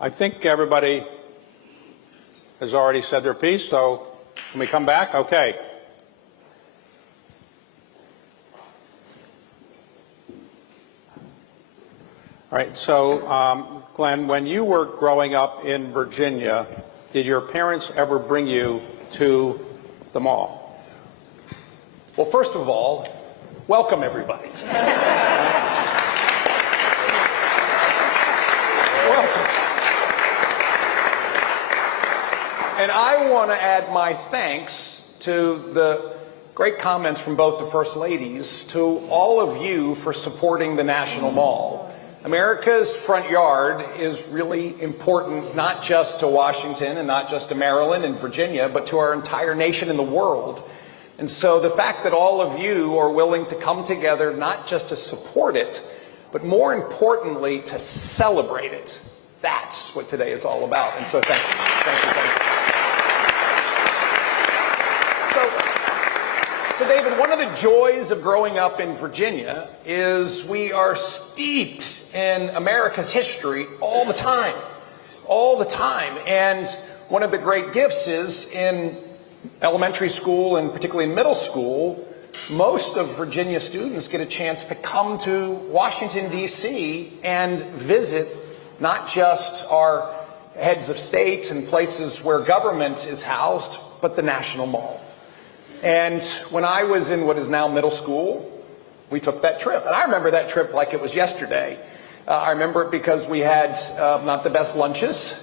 I think everybody has already said their piece, so can we come back? Okay. All right, so Glenn, when you were growing up in Virginia, did your parents ever bring you to the mall? Well, first of all, welcome everybody. Welcome. And I want to add my thanks to the great comments from both the First Ladies, to all of you for supporting the National Mall. America's front yard is really important, not just to Washington and not just to Maryland and Virginia, but to our entire nation and the world. And so the fact that all of you are willing to come together, not just to support it, but more importantly, to celebrate it, that's what today is all about. And so thank you. Thank you, thank you. So David, one of the joys of growing up in Virginia is we are steeped in America's history all the time. And one of the great gifts is in elementary school and particularly in middle school, most of Virginia students get a chance to come to Washington, D.C. and visit not just our heads of state and places where government is housed, but the National Mall. And when I was in what is now middle school, we took that trip. And I remember that trip like it was yesterday. I remember it because we had not the best lunches,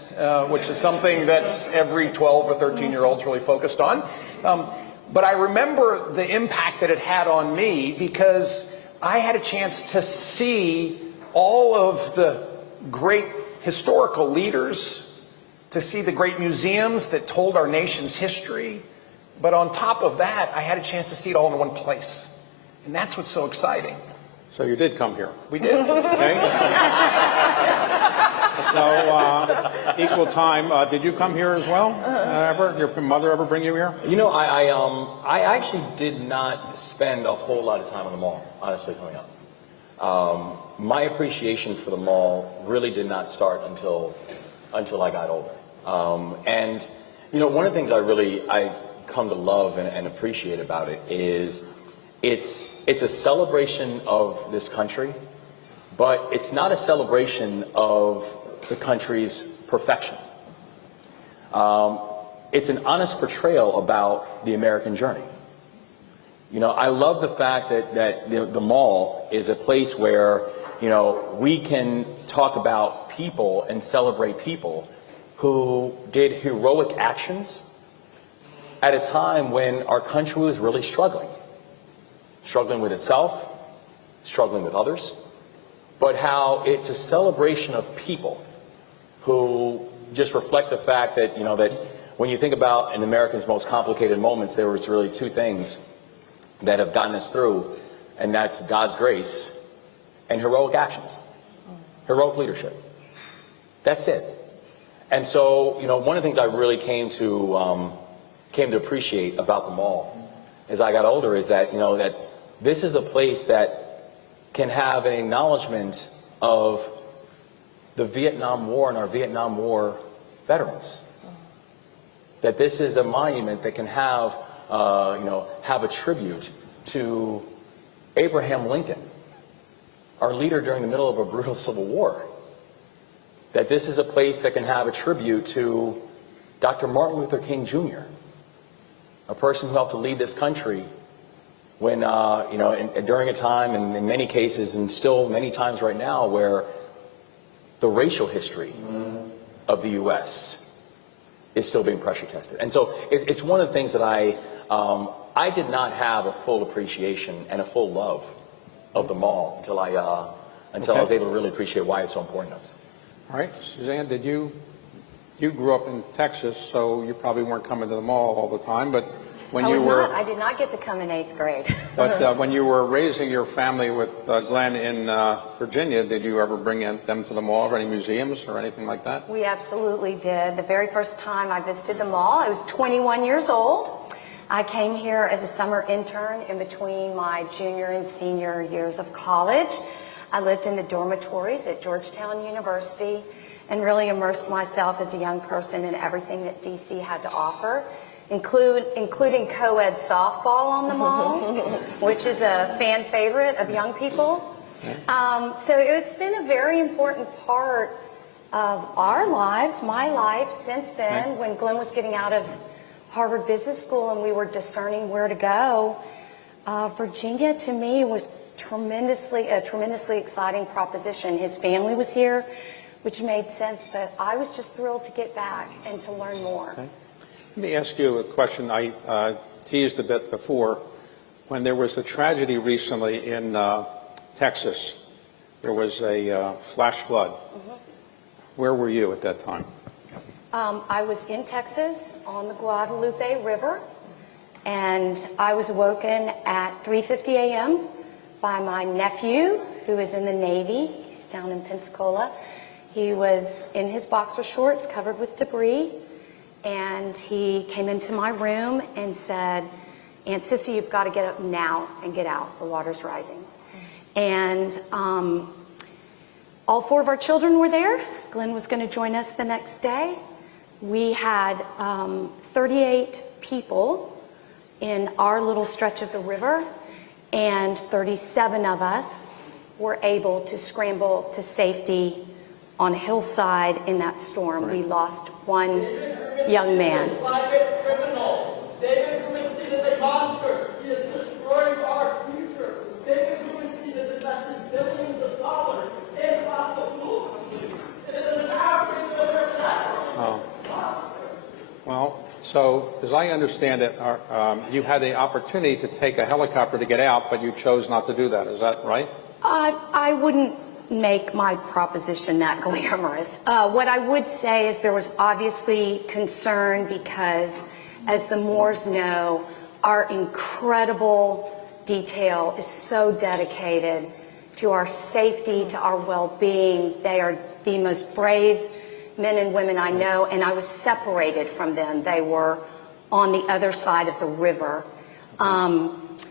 which is something that every 12 or 13-year-old's really focused on. But I remember the impact that it had on me because I had a chance to see all of the great historical leaders, to see the great museums that told our nation's history. But on top of that, I had a chance to see it all in one place. And that's what's so exciting. So you did come here. We did. Okay. So equal time. Did you come here as well? Ever? Your mother ever bring you here? You know, I actually did not spend a whole lot of time on the mall, honestly, coming up. My appreciation for the mall really did not start until I got older. And you know, one of the things I come to love and appreciate about it is it's a celebration of this country, but it's not a celebration of the country's perfection. It's an honest portrayal about the American journey. You know, I love the fact that the mall is a place where, you know, we can talk about people and celebrate people who did heroic actions at a time when our country was really struggling with itself, struggling with others, but how it's a celebration of people who just reflect the fact that, you know, that when you think about in America's most complicated moments, there was really two things that have gotten us through, and that's God's grace and heroic actions, heroic leadership. That's it. And so, you know, one of the things I really came to appreciate about the mall as I got older is that, you know, that this is a place that can have an acknowledgement of the Vietnam War and our Vietnam War veterans. That this is a monument that can have, you know, have a tribute to Abraham Lincoln, our leader during the middle of a brutal civil war. That this is a place that can have a tribute to Dr. Martin Luther King Jr., a person who helped to lead this country when, you know, during a time, and in many cases, and still many times right now, where the racial history of the U.S. is still being pressure tested. And so it's one of the things that I did not have a full appreciation and a full love of the mall until I was able to really appreciate why it's so important to us. All right, Suzanne, you grew up in Texas, so you probably weren't coming to the mall all the time, but when I did not get to come in 8th grade. But when you were raising your family with Glenn in Virginia, did you ever bring them to the mall or any museums or anything like that? We absolutely did. The very first time I visited the mall, I was 21 years old. I came here as a summer intern in between my junior and senior years of college. I lived in the dormitories at Georgetown University, and really immersed myself as a young person in everything that DC had to offer, including co-ed softball on the mall, which is a fan favorite of young people. So it's been a very important part of our lives, my life, since then, when Glenn was getting out of Harvard Business School and we were discerning where to go. Virginia, to me, was a tremendously exciting proposition. His family was here, which made sense, but I was just thrilled to get back and to learn more. Okay. Let me ask you a question I teased a bit before. When there was a tragedy recently in Texas, there was a flash flood. Where were you at that time? I was in Texas on the Guadalupe River, and I was awoken at 3:50 a.m. by my nephew, who is in the Navy. He's down in Pensacola. He was in his boxer shorts covered with debris, and he came into my room and said, "Aunt Sissy, you've got to get up now and get out. The water's rising." And all four of our children were there. Glenn was going to join us the next day. We had 38 people in our little stretch of the river, and 37 of us were able to scramble to safety on a hillside in that storm. We lost one young man. David Rubenstein is a monster. He is destroying our future. David Rubenstein has invested billions of dollars in fossil fuels. It is an average of their platform. Well, so as I understand it, you had the opportunity to take a helicopter to get out, but you chose not to do that. Is that right? I wouldn't make my proposition that glamorous. What I would say is there was obviously concern because, as the Moores know, our incredible detail is so dedicated to our safety, to our well-being. They are the most brave men and women I know, and I was separated from them. They were on the other side of the river.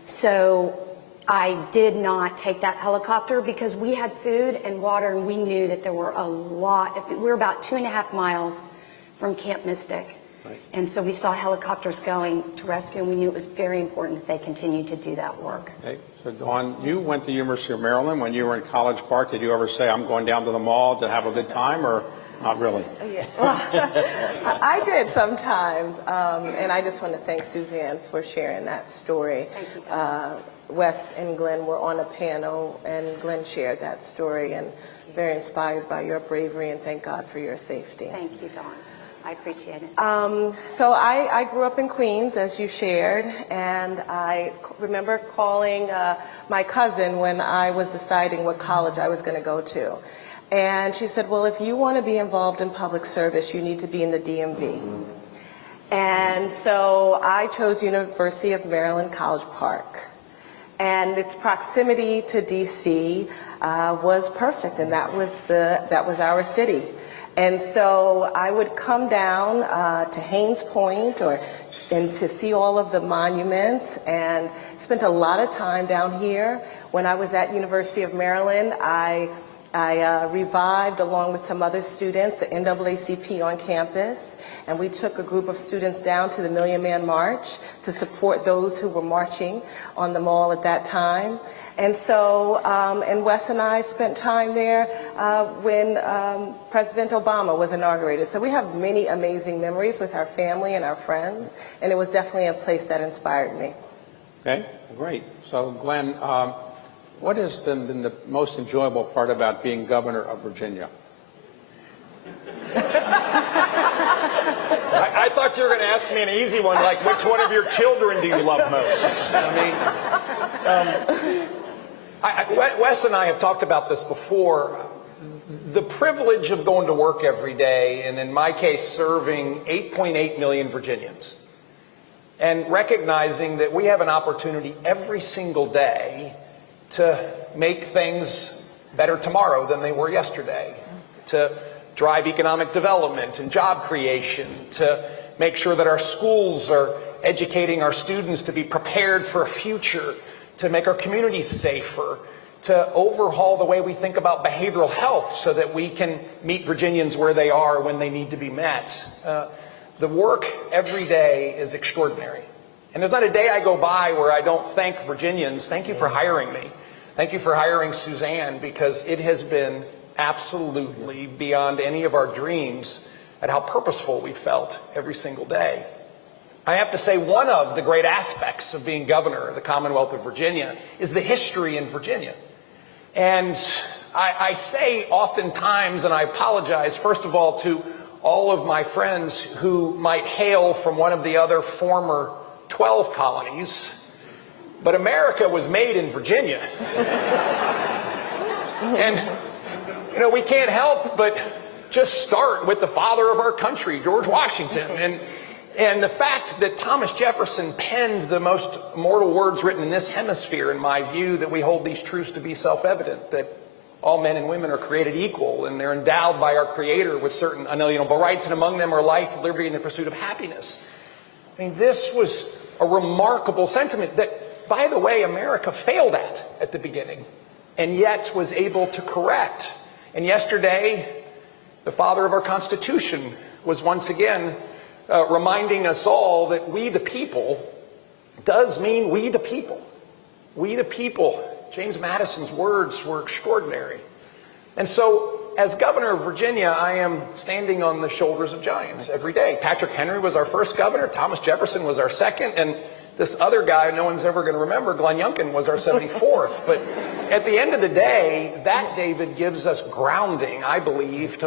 So I did not take that helicopter because we had food and water, and we knew that there were a lot. We were about 2.5 miles from Camp Mystic. Right. And so we saw helicopters going to rescue, and we knew it was very important that they continued to do that work. Okay. So, Dawn, you went to the University of Maryland. When you were in College Park, did you ever say, I'm going down to the mall to have a good time, or not really? Yeah. Well, I did sometimes, and I just want to thank Suzanne for sharing that story. Thank you, Dawn. Wes and Glenn were on a panel, and Glenn shared that story, and very inspired by your bravery, and thank God for your safety. Thank you, Dawn. I appreciate it. So I grew up in Queens, as you shared, and I remember calling my cousin when I was deciding what college I was going to go to. And she said, well, if you want to be involved in public service, you need to be in the DMV. And so I chose University of Maryland, College Park. And its proximity to DC was perfect, and that was our city. And so I would come down to Haynes Point and to see all of the monuments, and spent a lot of time down here. When I was at University of Maryland, I revived, along with some other students, the NAACP on campus, and we took a group of students down to the Million Man March to support those who were marching on the mall at that time. And so, and Wes and I spent time there when President Obama was inaugurated. So we have many amazing memories with our family and our friends, and it was definitely a place that inspired me. Okay, great. So, Glenn, what has been the most enjoyable part about being governor of Virginia? I thought you were going to ask me an easy one, like which one of your children do you love most? Wes and I have talked about this before. The privilege of going to work every day, and in my case, serving 8.8 million Virginians, and recognizing that we have an opportunity every single day to make things better tomorrow than they were yesterday, to drive economic development and job creation, to make sure that our schools are educating our students to be prepared for a future, to make our communities safer, to overhaul the way we think about behavioral health so that we can meet Virginians where they are when they need to be met. The work every day is extraordinary. And there's not a day I go by where I don't thank Virginians. Thank you for hiring me. Thank you for hiring Suzanne, because it has been absolutely beyond any of our dreams at how purposeful we felt every single day. I have to say, one of the great aspects of being governor of the Commonwealth of Virginia is the history in Virginia. And I say oftentimes, and I apologize, first of all, to all of my friends who might hail from one of the other former 12 colonies, but America was made in Virginia. And, you know, we can't help but just start with the father of our country, George Washington. And the fact that Thomas Jefferson penned the most immortal words written in this hemisphere, in my view, that we hold these truths to be self-evident, that all men and women are created equal, and they're endowed by our Creator with certain unalienable rights, and among them are life, liberty, and the pursuit of happiness. I mean, this was a remarkable sentiment that, by the way, America failed at the beginning, and yet was able to correct. And yesterday, the father of our Constitution was once again reminding us all that we the people does mean we the people. We the people. James Madison's words were extraordinary. And so, as governor of Virginia, I am standing on the shoulders of giants every day. Patrick Henry was our first governor. Thomas Jefferson was our second. And this other guy no one's ever going to remember, Glenn Youngkin, was our 74th. But at the end of the day, that, David, gives us grounding, I believe,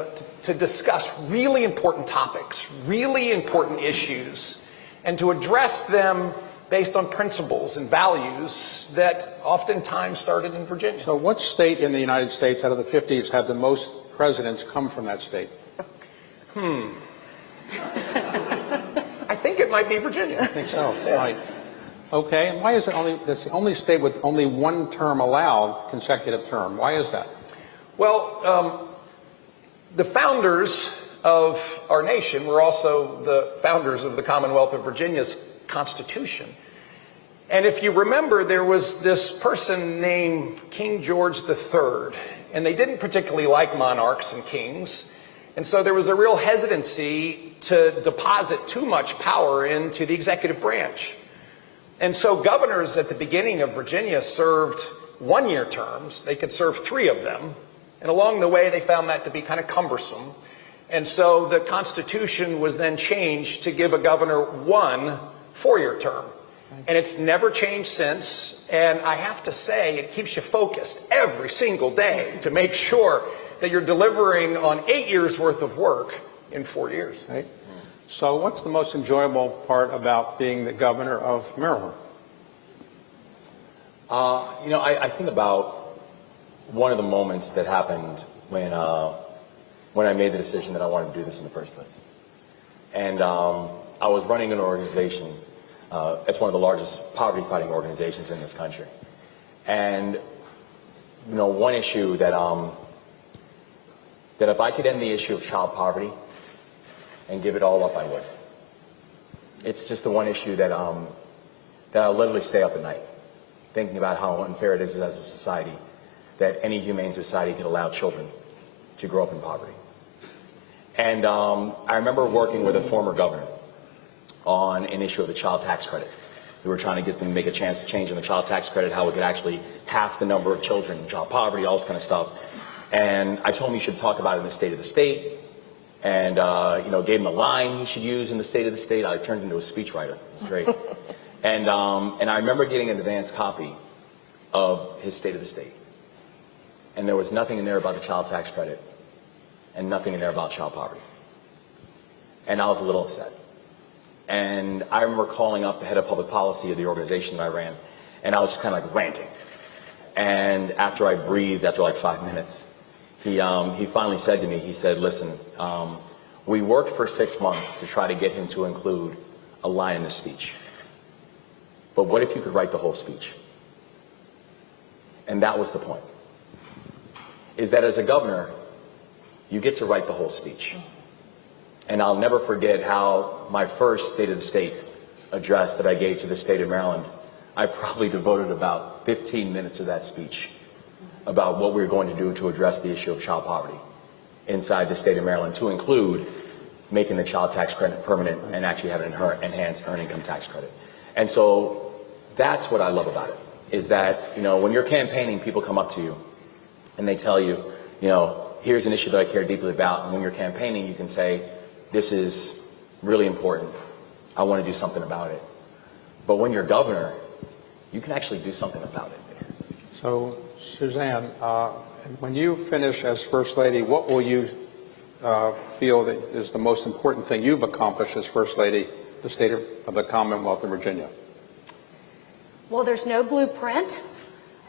to discuss really important topics, really important issues, and to address them based on principles and values that oftentimes started in Virginia. So what state in the United States out of the 50s had the most presidents come from that state? I think it might be Virginia. I think so, right. Okay, and why is it that's the only state with only one term allowed, consecutive term? Why is that? Well, the founders of our nation were also the founders of the Commonwealth of Virginia's Constitution. And if you remember, there was this person named King George III, and they didn't particularly like monarchs and kings. And so there was a real hesitancy to deposit too much power into the executive branch. And so governors at the beginning of Virginia served one-year terms. They could serve 3 of them. And along the way, they found that to be kind of cumbersome. And so the Constitution was then changed to give a governor 1 4-year term. And it's never changed since. And I have to say, it keeps you focused every single day to make sure that you're delivering on 8 years worth of work in 4 years. Right. So what's the most enjoyable part about being the governor of Maryland? You know, I think about one of the moments that happened when I made the decision that I wanted to do this in the first place. And I was running an organization. It's one of the largest poverty-fighting organizations in this country. And, you know, one issue that if I could end the issue of child poverty and give it all up, I would. It's just the one issue that I'll literally stay up at night thinking about how unfair it is as a society that any humane society could allow children to grow up in poverty. And I remember working with a former governor on an issue of the child tax credit. We were trying to get them to make a chance to change in the child tax credit, how we could actually half the number of children in child poverty, all this kind of stuff. And I told him he should talk about it in the State of the State, and you know, gave him a line he should use in the State of the State. I turned into a speechwriter. It was great. And I remember getting an advance copy of his State of the State. And there was nothing in there about the child tax credit and nothing in there about child poverty. And I was a little upset. And I remember calling up the head of public policy of the organization that I ran, and I was just kind of like ranting. And after I breathed, after like 5 minutes, he finally said to me, he said, listen, we worked for 6 months to try to get him to include a line in the speech. But what if you could write the whole speech? And that was the point, is that as a governor, you get to write the whole speech. And I'll never forget how my first State of the State address that I gave to the state of Maryland, I probably devoted about 15 minutes of that speech about what we're going to do to address the issue of child poverty inside the state of Maryland, to include making the child tax credit permanent and actually having an enhanced earned income tax credit. And so that's what I love about it, is that, you know, when you're campaigning, people come up to you and they tell you, you know, here's an issue that I care deeply about. And when you're campaigning, you can say, this is really important. I want to do something about it. But when you're governor, you can actually do something about it. So, Suzanne, when you finish as First Lady, what will you feel that is the most important thing you've accomplished as First Lady of the state of the Commonwealth of Virginia? Well, there's no blueprint,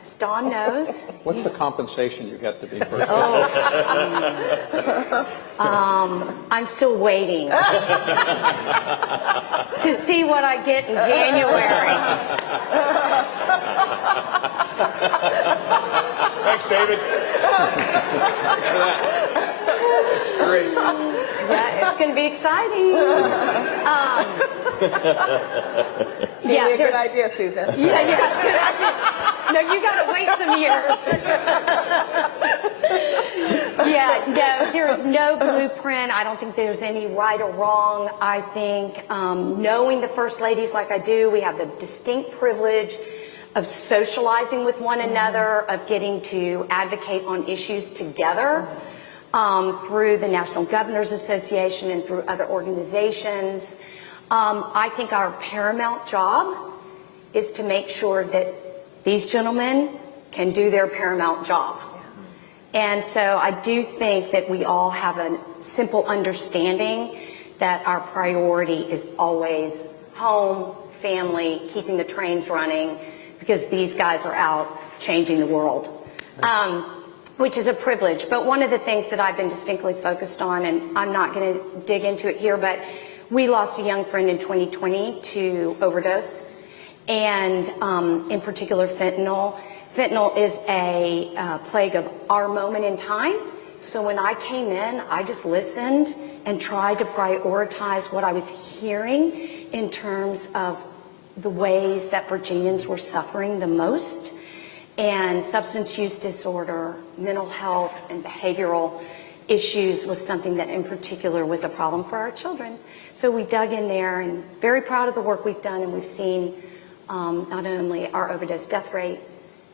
as Dawn knows. What's the compensation you get to be First Lady? I'm still waiting to see what I get in January. Thanks, David. Thanks for that. That's great. Yeah, it's going to be exciting. Yeah, good idea, Susan. Yeah, good idea. No, you got to wait some years. Yeah, no, there is no blueprint. I don't think there's any right or wrong. I think knowing the First Ladies like I do, we have the distinct privilege of socializing with one another, of getting to advocate on issues together through the National Governors Association and through other organizations. I think our paramount job is to make sure that these gentlemen can do their paramount job. And so I do think that we all have a simple understanding that our priority is always home, family, keeping the trains running, because these guys are out changing the world, which is a privilege. But one of the things that I've been distinctly focused on, and I'm not going to dig into it here, but we lost a young friend in 2020 to overdose, and in particular fentanyl. Fentanyl is a plague of our moment in time. So when I came in, I just listened and tried to prioritize what I was hearing in terms of the ways that Virginians were suffering the most. And substance use disorder, mental health, and behavioral issues was something that in particular was a problem for our children. So we dug in there, and very proud of the work we've done, and we've seen not only our overdose death rate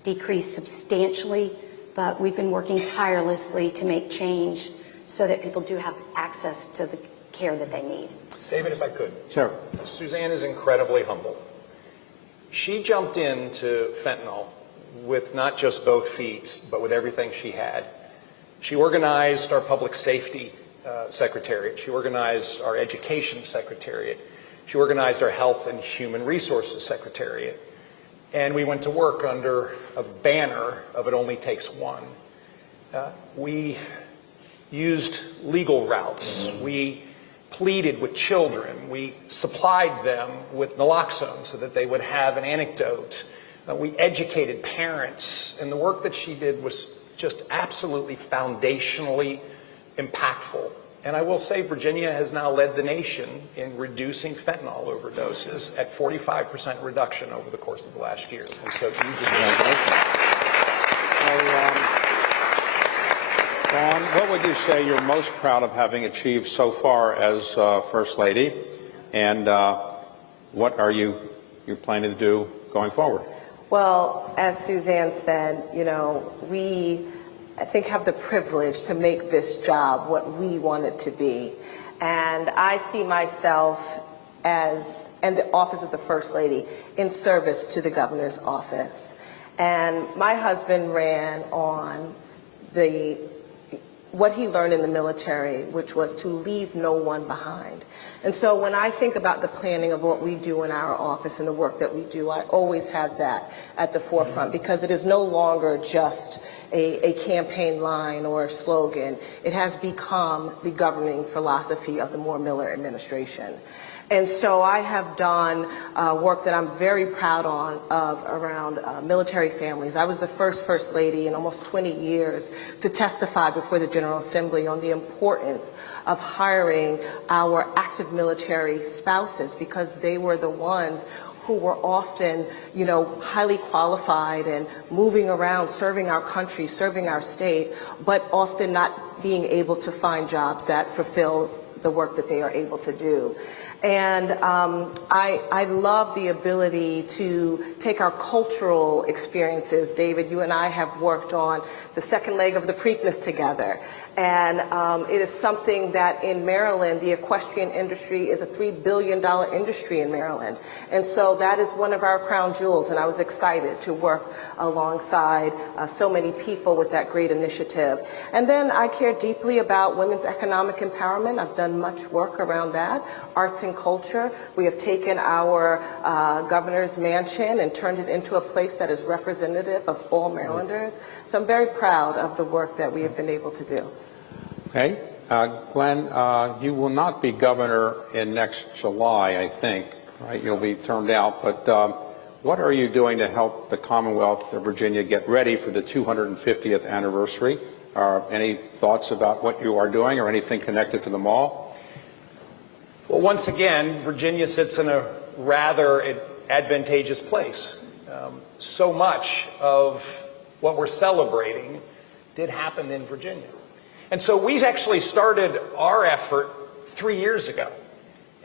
decrease substantially, but we've been working tirelessly to make change so that people do have access to the care that they need. David, if I could. Sure. Suzanne is incredibly humble. She jumped into fentanyl with not just both feet, but with everything she had. She organized our public safety secretariat. She organized our education secretariat. She organized our health and human resources secretariat. And we went to work under a banner of It Only Takes One. We used legal routes. We pleaded with children. We supplied them with naloxone so that they would have an antidote. We educated parents. And the work that she did was just absolutely foundationally impactful. And I will say Virginia has now led the nation in reducing fentanyl overdoses at 45% reduction over the course of the last year. And so you just Dawn, what would you say you're most proud of having achieved so far as First Lady, and what are you planning to do going forward? Well, as Suzanne said, you know, we, I think, have the privilege to make this job what we want it to be. And I see myself as, and the office of the First Lady, in service to the governor's office. And my husband ran on what he learned in the military, which was to leave no one behind. And so when I think about the planning of what we do in our office and the work that we do, I always have that at the forefront, because it is no longer just a campaign line or a slogan. It has become the governing philosophy of the Moore Miller administration. And so I have done work that I'm very proud of around military families. I was the First Lady in almost 20 years to testify before the General Assembly on the importance of hiring our active military spouses, because they were the ones who were often, highly qualified and moving around, serving our country, serving our state, but often not being able to find jobs that fulfill the work that they are able to do. And I love the ability to take our cultural experiences. David, you and I have worked on the second leg of the Preakness together. And it is something that in Maryland, the equestrian industry is a $3 billion industry in Maryland. And so that is one of our crown jewels, and I was excited to work alongside so many people with that great initiative. And then I care deeply about women's economic empowerment. I've done much work around that. Arts and culture. We have taken our governor's mansion and turned it into a place that is representative of all Marylanders. So I'm very proud of the work that we have been able to do. Okay. Glenn, you will not be governor in next July, I think, right? You'll be termed out. But what are you doing to help the Commonwealth of Virginia get ready for the 250th anniversary? Any thoughts about what you are doing or anything connected to the mall? Well, once again, Virginia sits in a rather advantageous place. So much of what we're celebrating did happen in Virginia. And so we actually started our effort 3 years ago.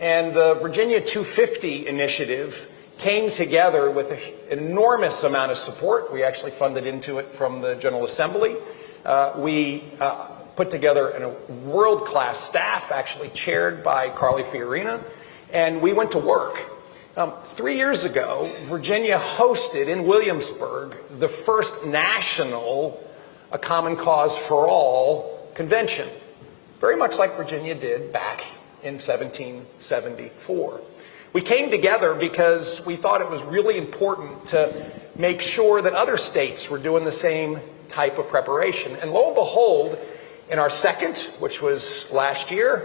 And the Virginia 250 initiative came together with an enormous amount of support. We actually funded into it from the General Assembly. We put together a world-class staff, actually chaired by Carly Fiorina, and we went to work. 3 years ago, Virginia hosted in Williamsburg the first national A Common Cause for All convention, very much like Virginia did back in 1774. We came together because we thought it was really important to make sure that other states were doing the same type of preparation. And lo and behold, in our second, which was last year,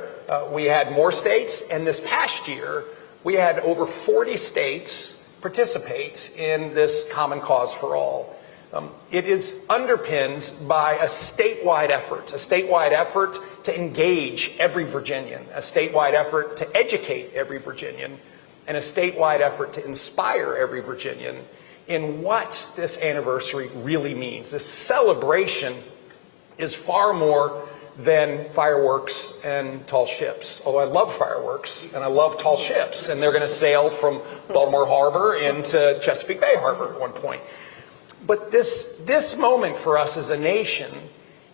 we had more states, and this past year, we had over 40 states participate in this Common Cause for All. It is underpinned by a statewide effort to engage every Virginian, a statewide effort to educate every Virginian, and a statewide effort to inspire every Virginian in what this anniversary really means. This celebration is far more than fireworks and tall ships. Although I love fireworks and I love tall ships, and they're going to sail from Baltimore Harbor into Chesapeake Bay Harbor at one point. But this moment for us as a nation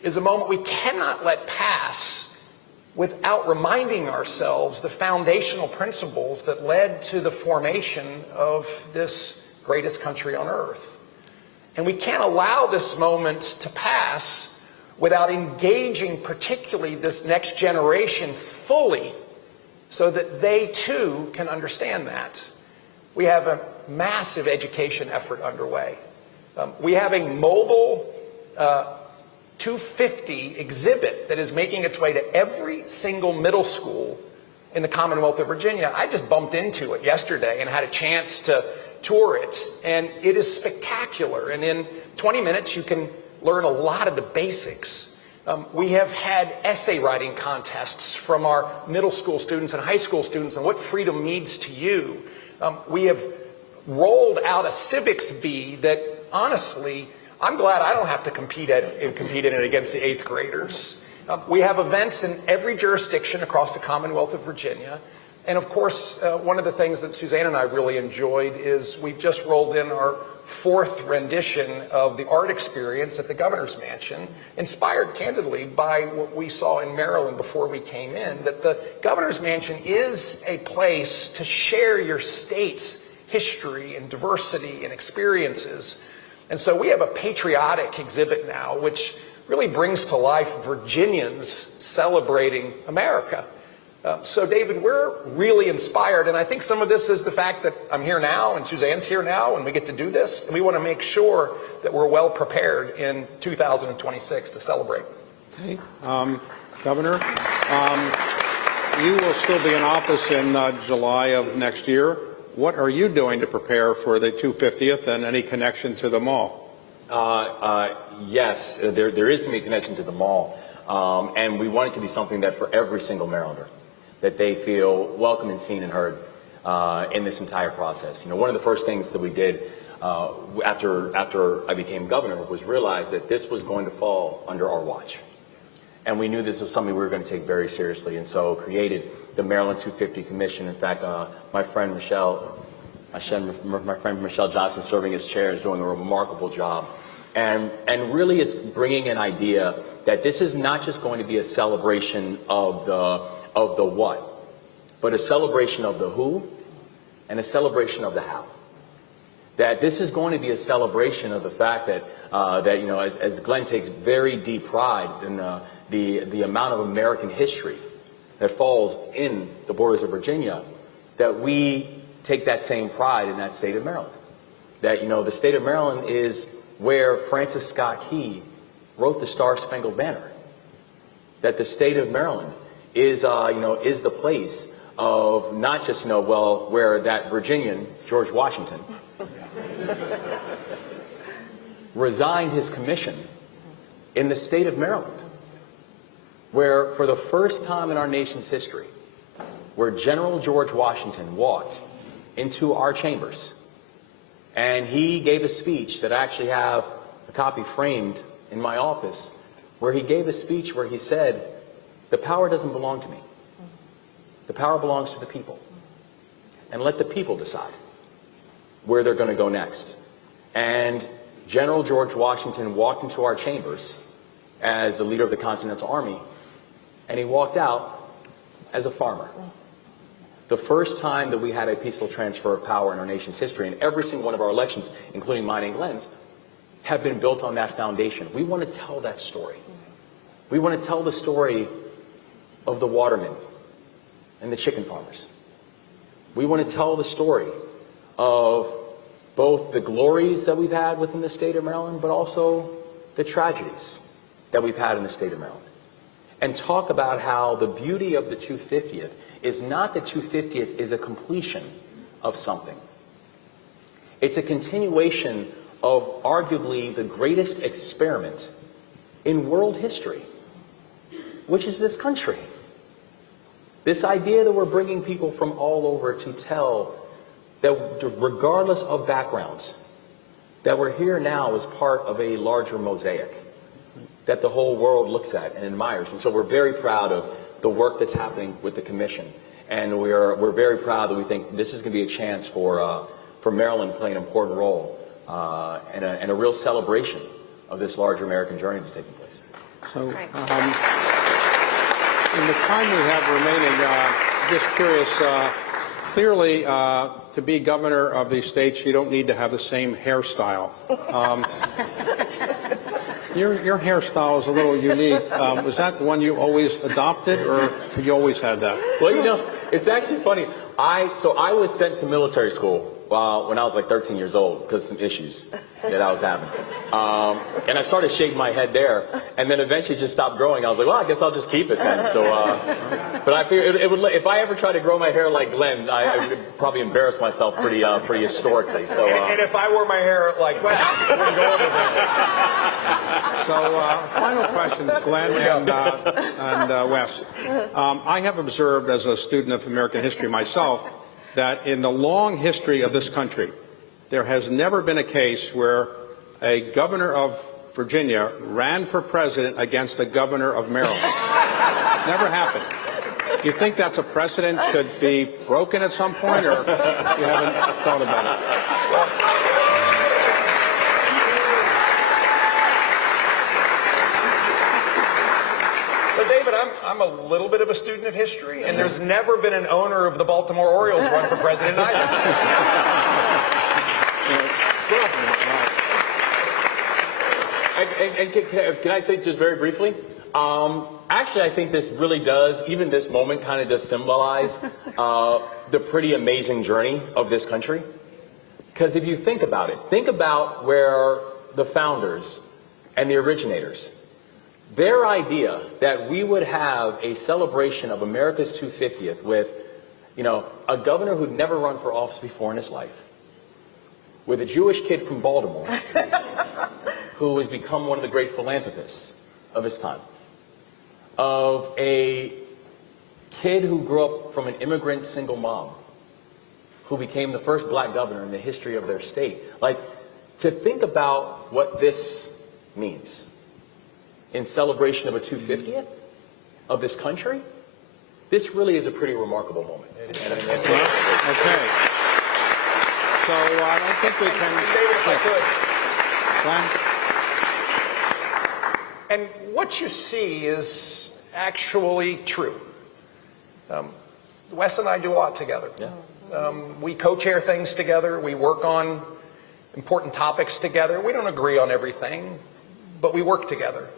is a moment we cannot let pass without reminding ourselves the foundational principles that led to the formation of this greatest country on earth. And we can't allow this moment to pass without engaging particularly this next generation fully so that they too can understand that. We have a massive education effort underway. We have a mobile 250 exhibit that is making its way to every single middle school in the Commonwealth of Virginia. I just bumped into it yesterday and had a chance to tour it, and it is spectacular. And in 20 minutes, you can learn a lot of the basics. We have had essay writing contests from our middle school students and high school students on what freedom means to you. We have rolled out a civics bee that, honestly, I'm glad I don't have to compete in it against the 8th graders. We have events in every jurisdiction across the Commonwealth of Virginia. And of course, one of the things that Suzanne and I really enjoyed is we've just rolled in our 4th rendition of the art experience at the Governor's Mansion, inspired candidly by what we saw in Maryland before we came in, that the Governor's Mansion is a place to share your state's history and diversity and experiences. And so we have a patriotic exhibit now, which really brings to life Virginians celebrating America. So David, we're really inspired, and I think some of this is the fact that I'm here now and Suzanne's here now and we get to do this, and we want to make sure that we're well prepared in 2026 to celebrate. Okay. Governor, you will still be in office in July of next year. What are you doing to prepare for the 250th and any connection to the mall? Yes, there is going to be a connection to the mall, and we want it to be something that for every single Marylander, that they feel welcome and seen and heard. in this entire process. One of the first things that we did after I became governor was realize that this was going to fall under our watch. And we knew this was something we were going to take very seriously, and so created the Maryland 250 Commission. In fact, my friend Michelle Johnson, serving as chair, is doing a remarkable job. And really is bringing an idea that this is not just going to be a celebration of the what, but a celebration of the who and a celebration of the how. That this is going to be a celebration of the fact that, as Glenn takes very deep pride in the amount of American history that falls in the borders of Virginia, that we take that same pride in that state of Maryland. That, the state of Maryland is where Francis Scott Key wrote the Star-Spangled Banner. That the state of Maryland is the place of not just, where that Virginian, George Washington, resigned his commission in the state of Maryland, where for the first time in our nation's history, where General George Washington walked into our chambers and he gave a speech that I actually have a copy framed in my office, where he gave a speech where he said, the power doesn't belong to me. The power belongs to the people. And let the people decide where they're going to go next. And General George Washington walked into our chambers as the leader of the Continental Army, and he walked out as a farmer. The first time that we had a peaceful transfer of power in our nation's history, and every single one of our elections, including mine and Glenn's, have been built on that foundation. We want to tell that story. We want to tell the story of the watermen and the chicken farmers. We want to tell the story of both the glories that we've had within the state of Maryland, but also the tragedies that we've had in the state of Maryland. And talk about how the beauty of the 250th is not the 250th is a completion of something. It's a continuation of arguably the greatest experiment in world history, which is this country. This idea that we're bringing people from all over to tell that regardless of backgrounds, that we're here now as part of a larger mosaic that the whole world looks at and admires. And so we're very proud of the work that's happening with the commission. And we're very proud that we think this is going to be a chance for Maryland to play an important role and a real celebration of this larger American journey that's taking place. So, in the time we have remaining, just curious, clearly, to be governor of these states, you don't need to have the same hairstyle. Your hairstyle is a little unique. Was that the one you always adopted, or have you always had that? Well, it's actually funny. I was sent to military school when I was like 13 years old because of some issues that I was having. And I started shaving my head there, and then eventually just stopped growing. I was like, well, I guess I'll just keep it then. So, but I figured it would. If I ever tried to grow my hair like Glenn, I would probably embarrass myself pretty historically. So, and if I wore my hair like Wes, it wouldn't go over there. So, final question, Glenn and Wes. I have observed as a student of American history myself that in the long history of this country, there has never been a case where a governor of Virginia ran for president against the governor of Maryland. Never happened. Do you think that's a precedent should be broken at some point, or you haven't thought about it? So, David, I'm a little bit of a student of history, and there's never been an owner of the Baltimore Orioles run for president either. And can I say just very briefly? Actually, I think this really does, even this moment kind of does symbolize the pretty amazing journey of this country. Because if you think about it, think about where the founders and the originators, their idea that we would have a celebration of America's 250th with, a governor who'd never run for office before in his life, with a Jewish kid from Baltimore who has become one of the great philanthropists of his time, of a kid who grew up from an immigrant single mom who became the first black governor in the history of their state. Like, to think about what this means in celebration of a 250th of this country, this really is a pretty remarkable moment. And I mean, Okay. So I don't think we can. David, if I Glenn? could. And what you see is actually true. Wes and I do a lot together. Yeah. We co-chair things together. We work on important topics together. We don't agree on everything, but we work together.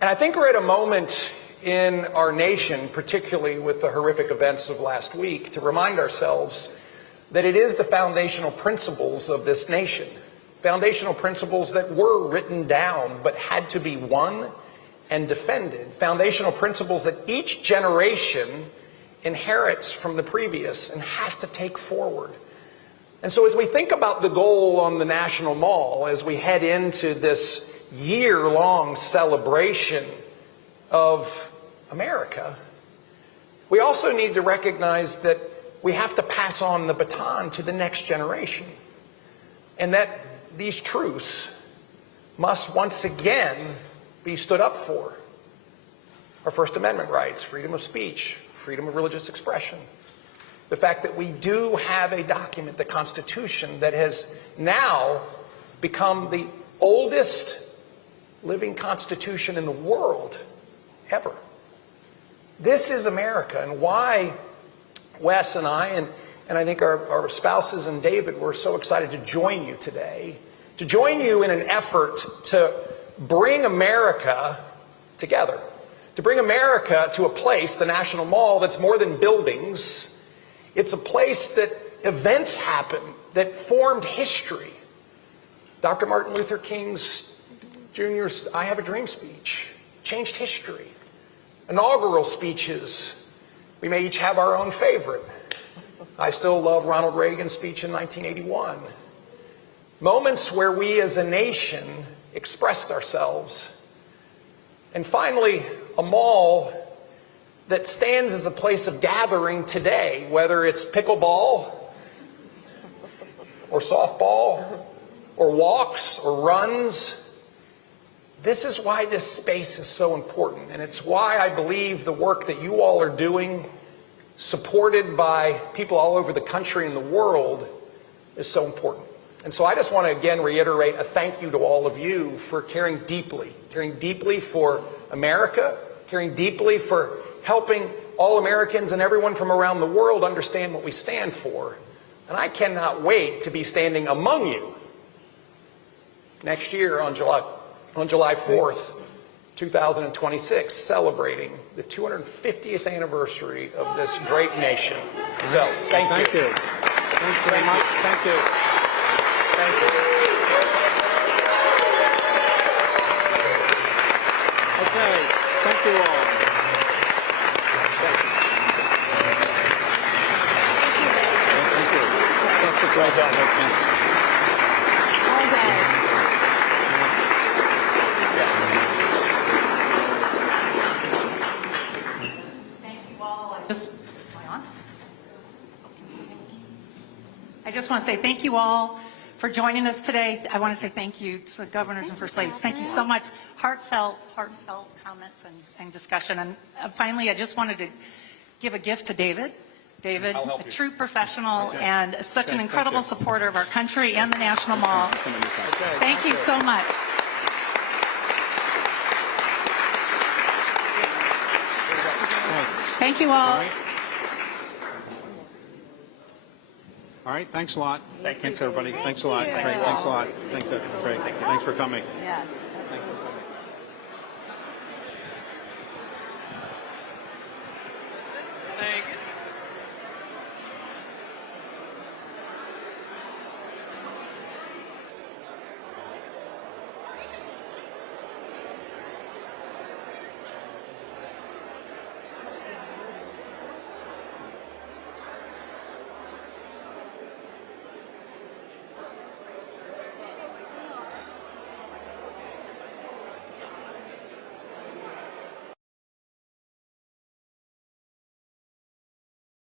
And I think we're at a moment in our nation, particularly with the horrific events of last week, to remind ourselves that it is the foundational principles of this nation, foundational principles that were written down but had to be won and defended, foundational principles that each generation inherits from the previous and has to take forward. And so as we think about the goal on the National Mall, as we head into this year-long celebration of America, we also need to recognize that we have to pass on the baton to the next generation, and that these truths must once again be stood up for. Our First Amendment rights, freedom of speech, freedom of religious expression. The fact that we do have a document, the Constitution, that has now become the oldest living Constitution in the world ever. This is America, and why Wes and I, and I think our spouses and David were so excited to join you today, to join you in an effort to bring America together, to bring America to a place, the National Mall, that's more than buildings. It's a place that events happen, that formed history. Dr. Martin Luther King Jr.'s I Have a Dream speech changed history. Inaugural speeches, we may each have our own favorite. I still love Ronald Reagan's speech in 1981. Moments where we as a nation expressed ourselves. And finally, a mall that stands as a place of gathering today, whether it's pickleball or softball or walks or runs. This is why this space is so important, and it's why I believe the work that you all are doing, supported by people all over the country and the world, is so important. And so I just want to again reiterate a thank you to all of you for caring deeply for America, caring deeply for helping all Americans and everyone from around the world understand what we stand for. And I cannot wait to be standing among you next year on July 4th, 2026, celebrating the 250th anniversary of this great nation. So, thank you. Thanks very much. Thank you. Thank you. Okay, thank you all. Thank you. That's a great job. All day. I just want to say thank you all for joining us today. I want to say thank you to the governors and first ladies. Thank you so much. Heartfelt comments and discussion. And finally, I just wanted to give a gift to David. David, a true professional and such an incredible supporter of our country and the National Mall. Thank you so much. Thank you all. All right, thanks a lot. Thanks, everybody. Thanks a lot. Great, thanks a lot. Thanks for coming. Yes.